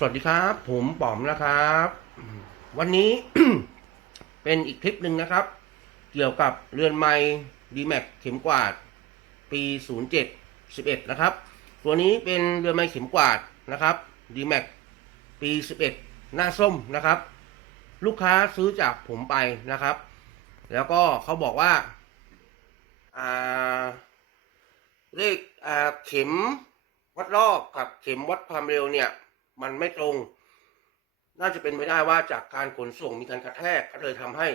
สวัสดีครับ ผมป๋อมนะครับ วันนี้ เป็นอีกคลิปหนึ่งนะครับ เกี่ยวกับเรือนไม้ดีแม็กเข็มกวาด ปี 07 11 นะครับ ตัวนี้เป็นเรือนไม้เข็มกวาดนะครับดีแม็กปี 11 หน้าส้มนะครับ ลูกค้าซื้อจากผมไปนะครับ แล้วก็เขาบอกว่าอ่าเลขอ่าเข็มวัดรอบกับเข็มวัดความเร็วเนี่ย มันไม่ตรง น่าจะเป็นไปได้ว่าจากการขนส่งมีการกระแทกก็เลยทำให้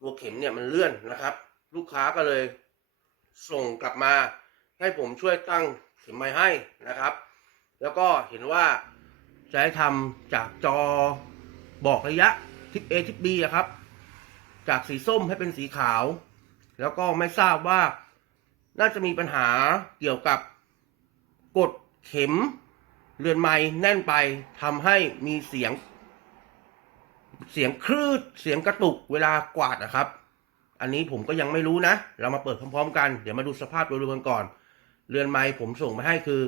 ตัวเข็มเนี่ยมันเลื่อนนะครับ ลูกค้าก็เลยส่งกลับมาให้ผมช่วยตั้งเข็มไม้ให้นะครับ แล้วก็เห็นว่าจะให้ทำจากจอบอกระยะทิป A ทิป B อะครับ จากสีส้มให้เป็นสีขาว แล้วก็ไม่ทราบว่าน่าจะมีปัญหาเกี่ยวกับกดเข็ม เรือนไม้แน่นไปทำให้มีเสียง เสียงคลืดเสียงกระตุกเวลากวาดนะครับ อันนี้ผมก็ยังไม่รู้นะ เรามาเปิดพร้อมๆ กัน เดี๋ยวมาดูสภาพโดยรวมกันก่อน เรือนไม้ผมส่งมาให้คือ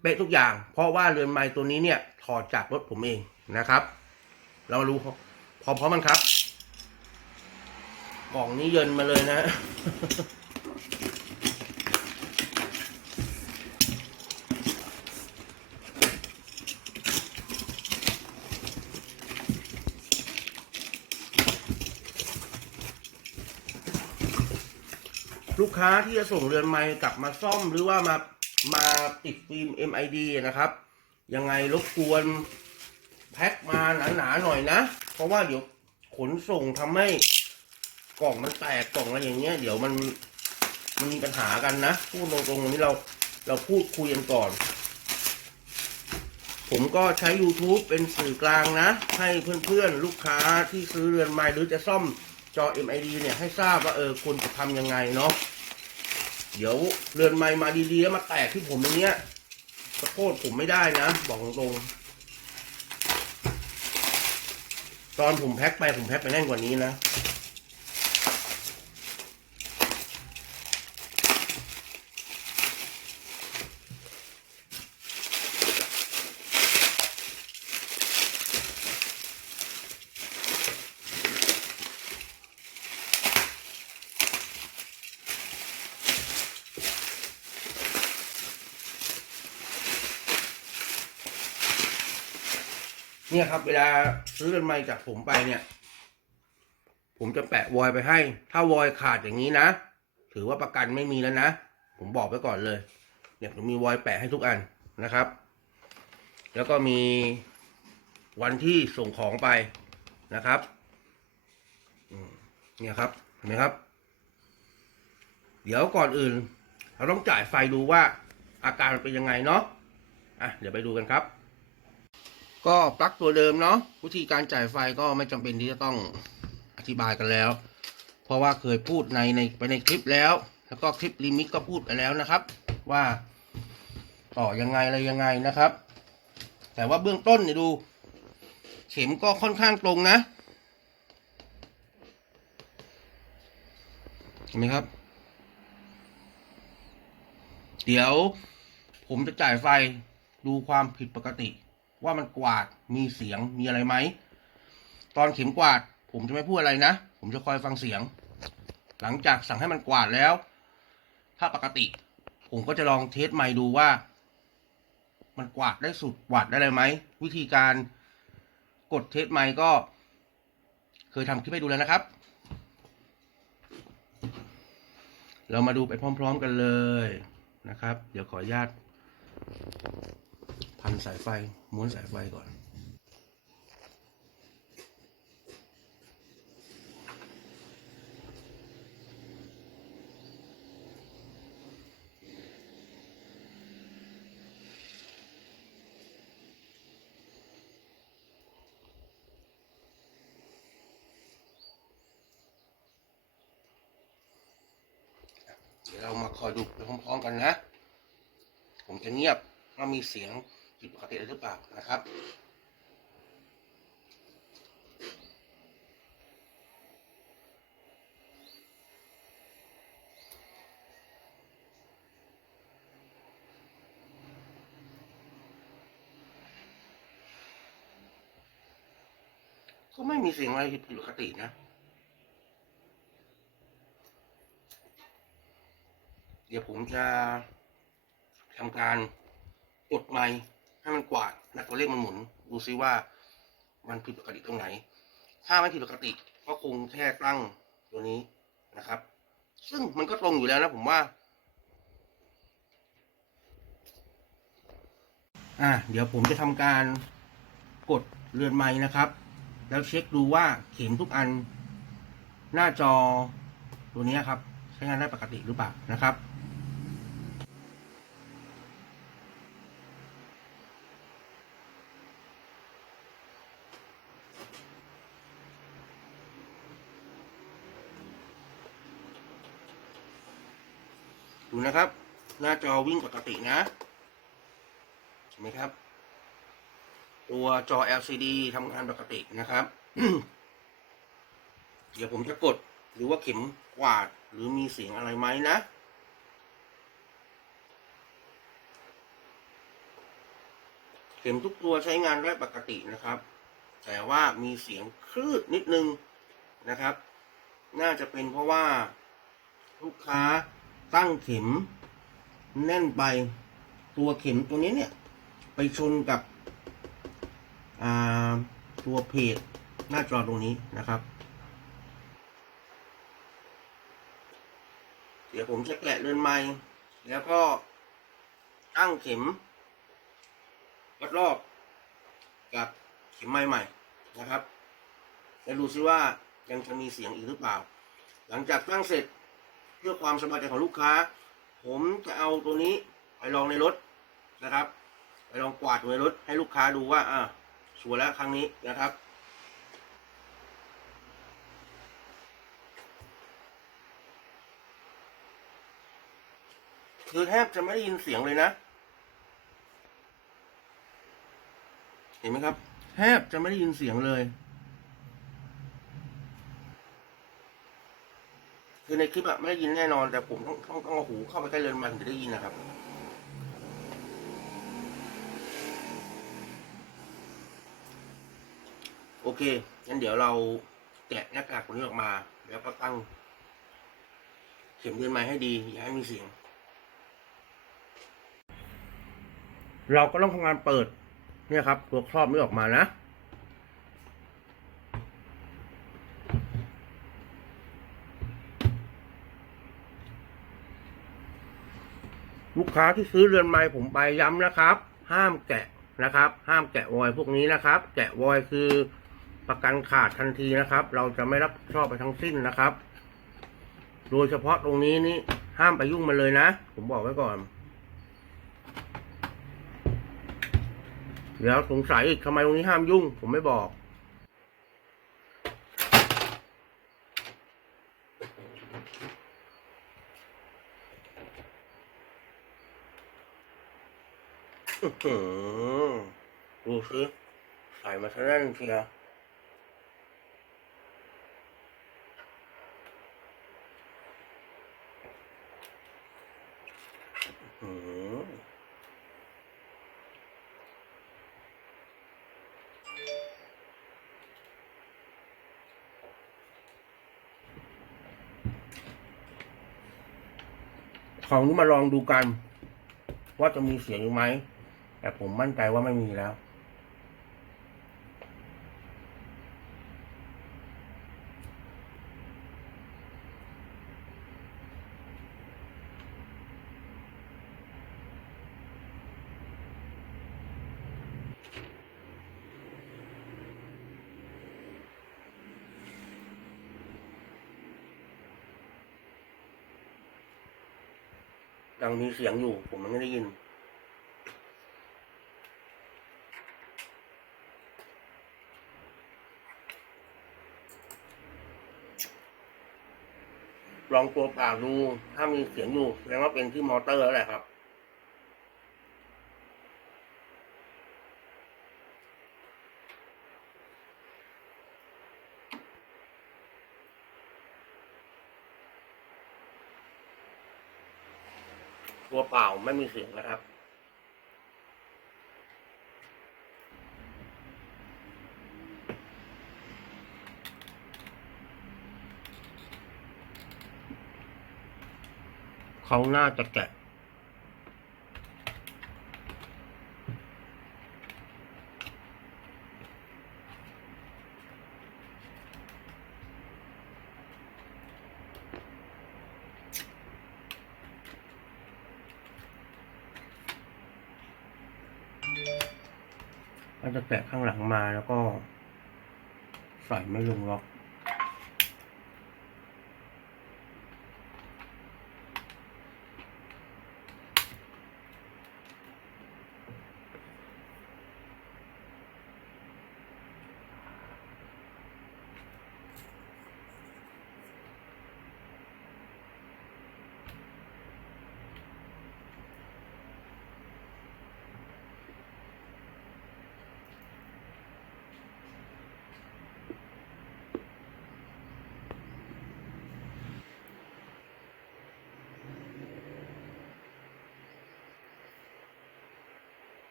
เป๊ะทุกอย่าง เพราะว่าเรือนไม้ตัวนี้เนี่ยถอดจากรถผมเองนะครับ เรามาดูพร้อมๆกันครับ กล่องนี้เยินมาเลยนะ ค้าที่จะส่งเรือนไม้กลับมาซ่อมหรือว่ามามาติดฟิล์ม MID นะครับ ยังไงรบกวนแพ็คมาหนาๆหน่อยนะ เพราะว่าเดี๋ยวขนส่งทำให้กล่องมันแตกกล่องอะไรอย่างเงี้ย เดี๋ยวมันมันมีปัญหากันนะพูดตรงๆวันนี้เราเราพูดคุยกันก่อน ผมก็ใช้ YouTube เป็นสื่อกลางนะ ให้เพื่อนๆ ลูกค้าที่ซื้อเรือนไม้หรือจะซ่อมจอ MID เนี่ยให้ทราบว่าเออควรจะทำยังไงเนาะ เดี๋ยวเรือนไม้มาดีๆแล้วมาแตกที่ผมตรงเนี้ยจะโทษผมไม่ได้นะ บอกตรงๆตอนผมแพ็คไปผมแพ็คไปแน่นกว่านี้นะ เนี่ยครับ เวลาซื้อเรือนไม้จากผมไปเนี่ย ผมจะแปะวอยไปให้ ถ้าวอยขาดอย่างนี้นะ ถือว่าประกันไม่มีแล้วนะ ผมบอกไว้ก่อนเลย เนี่ยผมมีวอยแปะให้ทุกอันนะครับ แล้วก็มีวันที่ส่งของไปนะครับเนี่ยครับเห็นไหมครับ เดี๋ยวก่อนอื่น เราต้องจ่ายไฟดูว่าอาการมันเป็นยังไงเนาะอะเดี๋ยวไปดูกันครับ ก็ปลั๊กตัวเดิมเนาะวิธีการจ่ายไฟก็ไม่จำเป็นที่จะต้องอธิบายกันแล้ว เพราะว่าเคยพูดในในไปในคลิปแล้ว แล้วก็คลิปลิมิตก็พูดไปแล้วนะครับ ว่าต่อยังไงอะไรยังไงนะครับ แต่ว่าเบื้องต้นเนี่ยดู เข็มก็ค่อนข้างตรงนะเห็นไหมครับ เดี๋ยวผมจะจ่ายไฟดูความผิดปกติ ว่ามันกวาดมีเสียงมีอะไรไหม ตอนเข็มกวาด ผมจะไม่พูดอะไรนะ ผมจะคอยฟังเสียง หลังจากสั่งให้มันกวาดแล้ว ถ้าปกติ ผมก็จะลองเทสไมค์ดูว่า มันกวาดได้สุดกวาดได้เลยไหม วิธีการกดเทสไมค์ก็ เคยทำคลิปให้ดูแล้วนะครับ เรามาดูไปพร้อม ๆ กันเลยนะครับ เดี๋ยวขออนุญาต พันสายไฟม้วนสายไฟก่อน เดี๋ยวเรามาคอยดูไปพร้อมๆกันนะ ผมจะเงียบว่ามีเสียง ผิดปกติหรือเปล่านะครับก็ไม่มีสียงอะไรผิดปกตินะ เดี๋ยวผมจะทำการกดไมค์ ให้มันกวาดและตัวเลขมันหมุน ดูซิว่ามันผิดปกติตรงไหน ถ้าไม่ผิดปกติก็คงแค่ตั้งตัวนี้นะครับ ซึ่งมันก็ตรงอยู่แล้วนะผมว่า อะเดี๋ยวผมจะทำการกดเรือนไม้นะครับ แล้วเช็คดูว่าเข็มทุกอัน หน้าจอตัวนี้ครับ ใช้งานได้ปกติหรือเปล่านะครับ ดูนะครับ หน้าจอวิ่งปกตินะเห็นไหมครับ ตัวจอ LCD ทำงานปกตินะครับ เดี๋ยวผมจะกดหรือว่าเข็มกวาดหรือมีเสียงอะไรไหมนะเข็มทุกตัวใช้งานได้ปกตินะครับ แต่ว่ามีเสียงคลืดนิดนึงนะครับ น่าจะเป็นเพราะว่าลูกค้า ตั้งเข็มแน่นไปตัวเข็มตัวนี้เนี่ย ไปชนกับตัวเพจหน้าจอตรงนี้นะครับ เดี๋ยวผมจะแกะเรือนไม้แล้วก็ตั้งเข็มรอบๆกับเข็มไม้ใหม่นะครับแล้วดูซิว่ายังจะมีเสียงอีกหรือเปล่า หลังจากตั้งเสร็จ เพื่อความสบายใจของลูกค้า ผมจะเอาตัวนี้ไปลองในรถนะครับ ไปลองกวาดในรถให้ลูกค้าดูว่าอ่าสวยแล้วครั้งนี้นะครับคือแทบจะไม่ได้ยินเสียงเลยนะ เห็นไหมครับ แทบจะไม่ได้ยินเสียงเลย คือในคลิปอะไม่ได้ยินแน่นอน แต่ผมต้องต้องต้องเอาหูเข้าไปใกล้เรือนมันถึงจะได้ยินนะครับโอเคงั้นเดี๋ยวเราแกะหน้ากากตัวนี้ออกมา แล้วก็ตั้ง เข็มเรือนไม้ให้ดี อย่าให้มีเสียง เราก็ต้องทำงานเปิด เนี่ยครับ ตัวครอบนี้ออกมานะ ลูกค้าที่ซื้อเรือนไม้ผมไปย้ำนะครับ ห้ามแกะนะครับ ห้ามแกะวอยพวกนี้นะครับ แกะวอยคือประกันขาดทันทีนะครับ เราจะไม่รับชอบไปทั้งสิ้นนะครับ โดยเฉพาะตรงนี้นี่ห้ามไปยุ่งมันเลยนะ ผมบอกไว้ก่อนเดี๋ยวสงสัยอีกทำไมตรงนี้ห้ามยุ่ง ผมไม่บอก อื้อหือดูสิใส่มาซะแน่นเชียวอื้อหือของนี้มาลองดูกัน ว่าจะมีเสียงอยู่ไหม แต่ผมมั่นใจว่าไม่มีแล้วยังมีเสียงอยู่ ผมยังไม่ได้ยิน องตัวเปล่าดู ถ้ามีเสียงอยู่แสดงว่าเป็นที่มอเตอร์แล้วแหละครับ ตัวเปล่าไม่มีเสียงนะครับ เขาน่าจะแกะก็จะแกะข้างหลังมาแล้วก็ ใส่ไม่ลงล็อก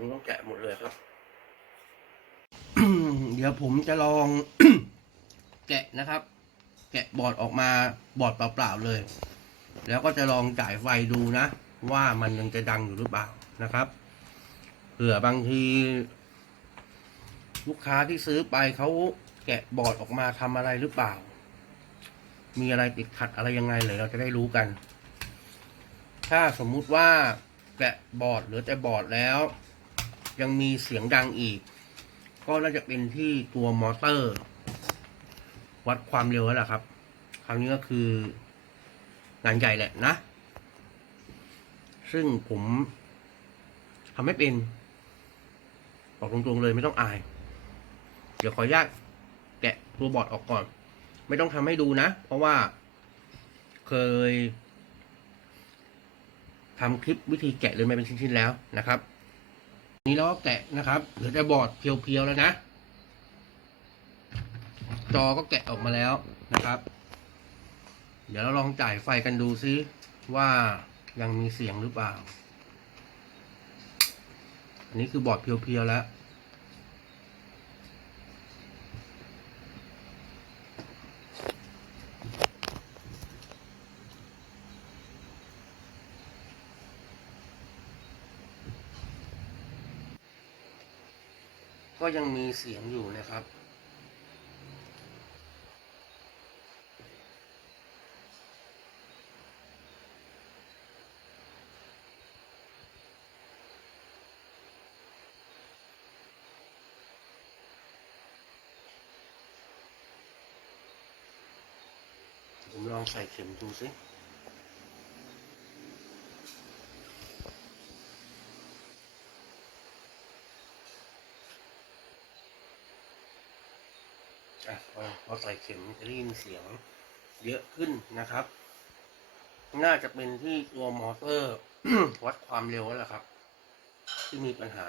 คงต้องแกะหมดเลยครับ เดี๋ยวผมจะลอง แกะนะครับ แกะบอร์ดออกมาบอร์ดเปล่าๆเลย แล้วก็จะลองจ่ายไฟดูนะ ว่ามันยังจะดังอยู่หรือเปล่านะครับเผื่อบางที ลูกค้าที่ซื้อไปเขาแกะบอร์ดออกมาทำอะไรหรือเปล่า มีอะไรติดขัดอะไรยังไงเลยเราจะได้รู้กัน ถ้าสมมุติว่าแกะบอร์ดหรือแต่บอร์ดแล้ว ยังมีเสียงดังอีก ก็น่าจะเป็นที่ตัวมอเตอร์ วัดความเร็วแล้วล่ะครับ คราวนี้ก็คืองานใหญ่แหละนะ ซึ่งผมทำไม่เป็น บอกตรงๆเลยไม่ต้องอาย เดี๋ยวขออนุญาตแกะตัวบอร์ดออกก่อน ไม่ต้องทำให้ดูนะ เพราะว่าเคยทำคลิปวิธีแกะเลยมาเป็นชิ้นๆแล้วนะครับ นี้เราก็แกะนะครับเหลือแต่บอร์ดเพียวๆแล้วนะ จอก็แกะออกมาแล้วนะครับ เดี๋ยวเราลองจ่ายไฟกันดูซิว่ายังมีเสียงหรือเปล่า อันนี้คือบอร์ดเพียวๆแล้ว ยังมีเสียงอยู่นะครับ ผมลองใส่เข็มดูสิ อะพอพอใส่เข็มจะได้ยินเสียงเยอะขึ้นนะครับ น่าจะเป็นที่ตัวมอเตอร์วัดความเร็วแล้วละครับ ที่มีปัญหา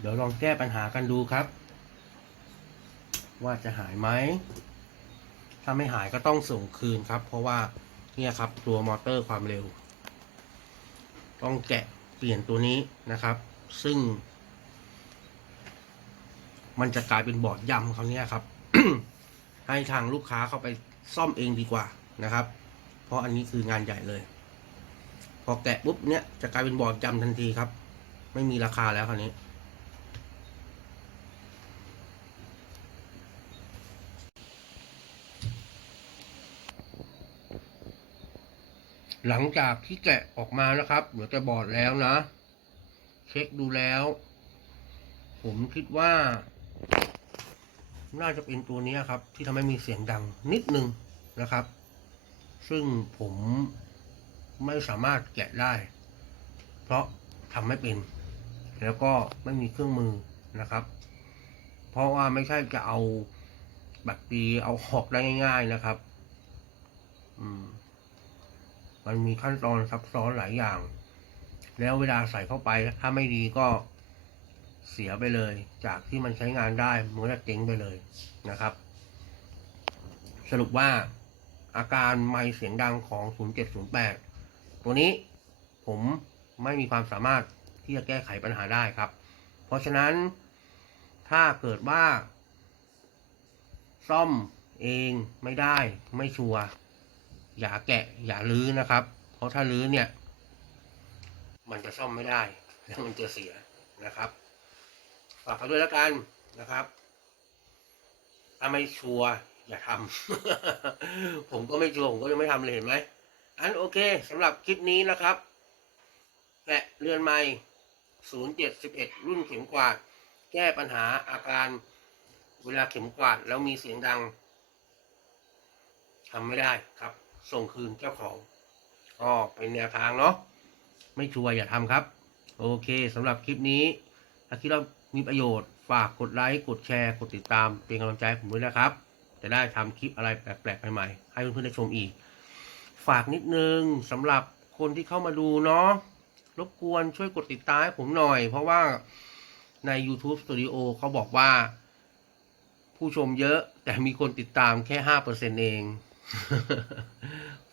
เดี๋ยวลองแก้ปัญหากันดูครับ ว่าจะหายไหม ถ้าไม่หายก็ต้องส่งคืนครับ เพราะว่าเนี่ยครับตัวมอเตอร์ความเร็ว ต้องแกะเปลี่ยนตัวนี้นะครับ ซึ่ง มันจะกลายเป็นบอร์ดยำเขาวเนี่ยครับ ให้ทางลูกค้าเข้าไปซ่อมเองดีกว่านะครับ เพราะอันนี้คืองานใหญ่เลย พอแกะปุ๊บเนี่ยจะกลายเป็นบอร์ดยำทันทีครับ ไม่มีราคาแล้วคราวนี้ หลังจากที่แกะออกมานะครับเหลือแต่บอดแล้วนะ เช็คดูแล้ว ผมคิดว่า น่าจะเป็นตัวนี้ครับ ที่ทำให้มีเสียงดังนิดนึงนะครับ ซึ่งผมไม่สามารถแกะได้ เพราะทำไม่เป็น แล้วก็ไม่มีเครื่องมือนะครับ เพราะว่าไม่ใช่จะเอาแบบตีเอาหอกได้ง่าย ๆนะครับ อืม มันมีขั้นตอนซับซ้อนหลายอย่าง แล้วเวลาใส่เข้าไปถ้าไม่ดีก็เสียไปเลย จากที่มันใช้งานได้มันก็จะเจ๊งไปเลยนะครับ สรุปว่าอาการไมค์เสียงดังของ 0708 ตัวนี้ผมไม่มีความสามารถที่จะแก้ไขปัญหาได้ครับ เพราะฉะนั้นถ้าเกิดว่า ซ่อมเองไม่ได้ไม่ชัวร์ อย่าแกะ อย่าลื้อนะครับ เพราะถ้าลื้อเนี่ย มันจะซ่อมไม่ได้ แล้วมันจะเสียนะครับฝากเขาด้วยแล้วกันนะครับถ้าไม่ชัวร์อย่าทำ ผมก็ไม่ชัวร์ผมก็ยังไม่ทำเลยเห็นไหม อันโอเคสำหรับคลิปนี้นะครับแกะเรือนไม้0711รุ่นเข็มกวาด แก้ปัญหาอาการเวลาเข็มกวาดแล้วมีเสียงดังทำไม่ได้ครับ ส่งคืนเจ้าของ ก็เป็นแนวทางเนาะไม่ชัวร์อย่าทำครับ โอเคสำหรับคลิปนี้ ถ้าคิดว่ามีประโยชน์ฝากกดไลค์กดแชร์กดติดตามเป็นกำลังใจผมด้วยนะครับ จะได้ทำคลิปอะไรแปลกๆใหม่ๆให้เพื่อนๆได้ชมอีก ฝากนิดนึงสำหรับคนที่เข้ามาดูเนาะรบกวนช่วยกดติดตามให้ผมหน่อย เพราะว่าใน YouTube Studio เขาบอกว่า ผู้ชมเยอะแต่มีคนติดตามแค่ห้าเปอร์เซ็นเอง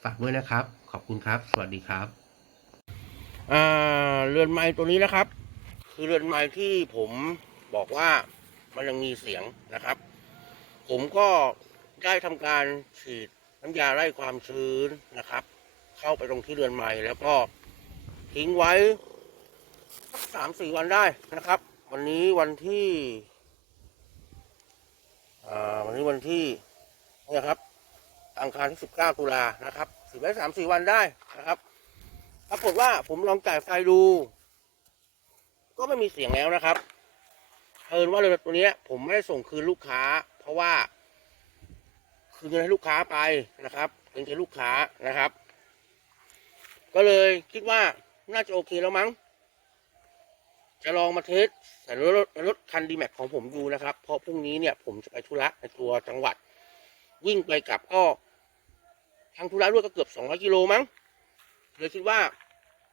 ฝากด้วยนะครับ ขอบคุณครับ สวัสดีครับ อ่า เรือนไม้ตัวนี้นะครับ คือเรือนไม้ที่ผมบอกว่ามันยังมีเสียงนะครับ ผมก็ได้ทำการฉีดน้ำยาไล่ความชื้นนะครับ เข้าไปตรงที่เรือนไม้แล้วก็ทิ้งไว้สักสามสี่วันได้นะครับ วันนี้วันที่ อ่า วันนี้วันที่เนี่ยครับ อังคารที่สิบเก้าตุลานะครับถือไว้สามสี่วันได้นะครับ ปรากฏว่าผมลองจ่ายไฟดู ก็ไม่มีเสียงแล้วนะครับเพิ่นว่าเรือตัวเนี้ยผมไม่ได้ส่งคืนลูกค้า เพราะว่า คืนเงินให้ลูกค้าไปนะครับเป็นแค่ลูกค้านะครับ ก็เลยคิดว่าน่าจะโอเคแล้วมั้ง จะลองมาเทสแต่รถรถคันดีแม็กของผมดูนะครับ เพราะพรุ่งนี้เนี่ยผมจะไปธุระในตัวจังหวัด วิ่งไปกลับก็ ทางธุระด้วยก็เกือบสองร้อยกิโลมั้งเลยคิดว่า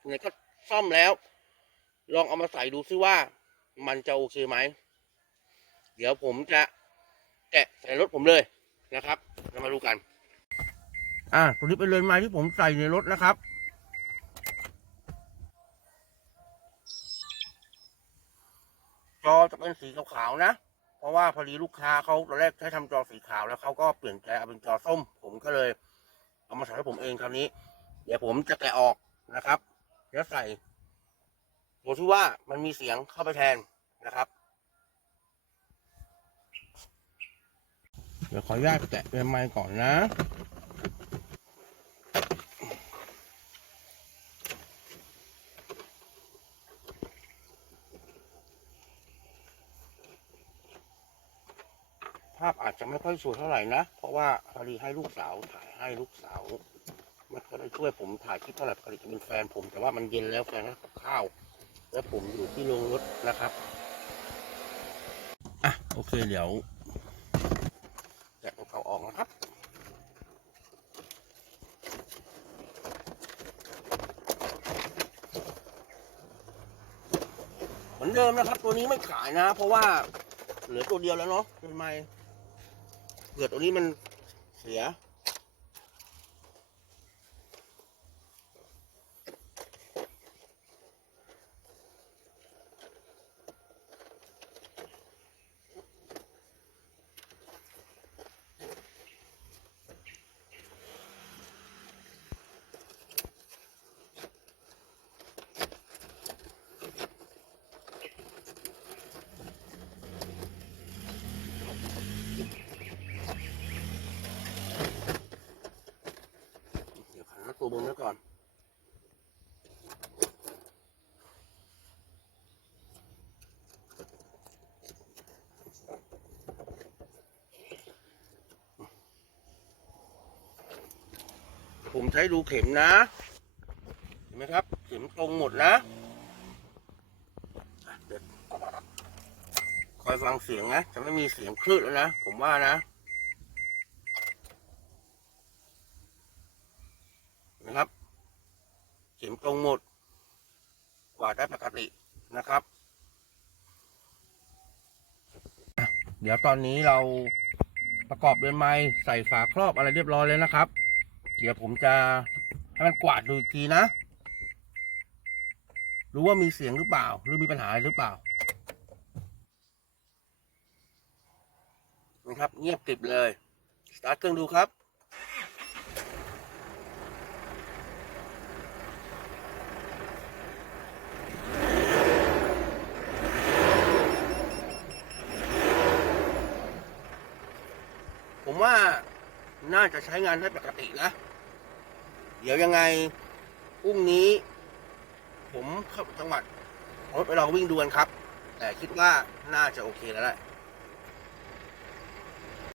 ไหนก็ซ่อมแล้ว ลองเอามาใส่ดูซิว่า มันจะโอเคไหม เดี๋ยวผมจะแกะใส่รถผมเลยนะครับ เรามาดูกัน อ่าตัวนี้เป็นเรือนไม้ที่ผมใส่ในรถนะครับจอจะเป็นสีขาวๆนะ เพราะว่าพอดีลูกค้าเขาตอนแรกใช้ทำจอสีขาวแล้วเขาก็เปลี่ยนใจเอาเป็นจอส้ม ผมก็เลย เอามาใส่ให้ผมเองคราวนี้ เดี๋ยวผมจะแกะออกนะครับ แล้วใส่ตัวที่ว่ามันมีเสียงเข้าไปแทนนะครับเดี๋ยวขออนุญาตแกะเป็นไม้ก่อนนะาพอาจจะไม่ค่อยสวยเท่าไหร่นะ เพราะว่าพอดีให้ลูกสาวถ่ายให้ลูกสาวไม่ค่อยได้ช่วยผมถ่ายคลิปเท่าไหร่ปกติจะเป็นแฟนผมแต่ว่ามันเย็นแล้วแฟนให้กับข้าว แล้วผมอยู่ที่โรงรถนะครับอะโอเคเดี๋ยวแกะตัวเขาออกนะครับเหมือนเดิมนะครับ ตัวนี้ไม่ขายนะ เพราะว่าเหลือตัวเดียวแล้วเนาะเป็นไม้ เกิดตัวนี้มันเสีย เดี๋ยวขันหน้าตัวบนไว้ก่อน ผมใช้ดูเข็มนะ เห็นไหมครับ เข็มตรงหมดนะคอยฟังเสียงนะ จะไม่มีเสียงคลื่นแล้วนะ ผมว่านะนะครับ เข็มตรงหมด กว่าได้ปกตินะครับ เดี๋ยวตอนนี้เราประกอบเรือนไม้ใส่ฝาครอบอะไรเรียบร้อยแล้วนะครับ เดี๋ยวผมจะให้มันกวาดดูอีกทีนะดูว่ามีเสียงหรือเปล่า หรือมีปัญหาหรือเปล่า นะครับ เงียบกริบเลย สตาร์ทเครื่องดูครับผมว่าน่าจะใช้งานได้ปกตินะ เดี๋ยวยังไงพรุ่งนี้ ผมเข้าจังหวัดรถไปลองวิ่งดูกันครับ แต่คิดว่าน่าจะโอเคแล้วแหละ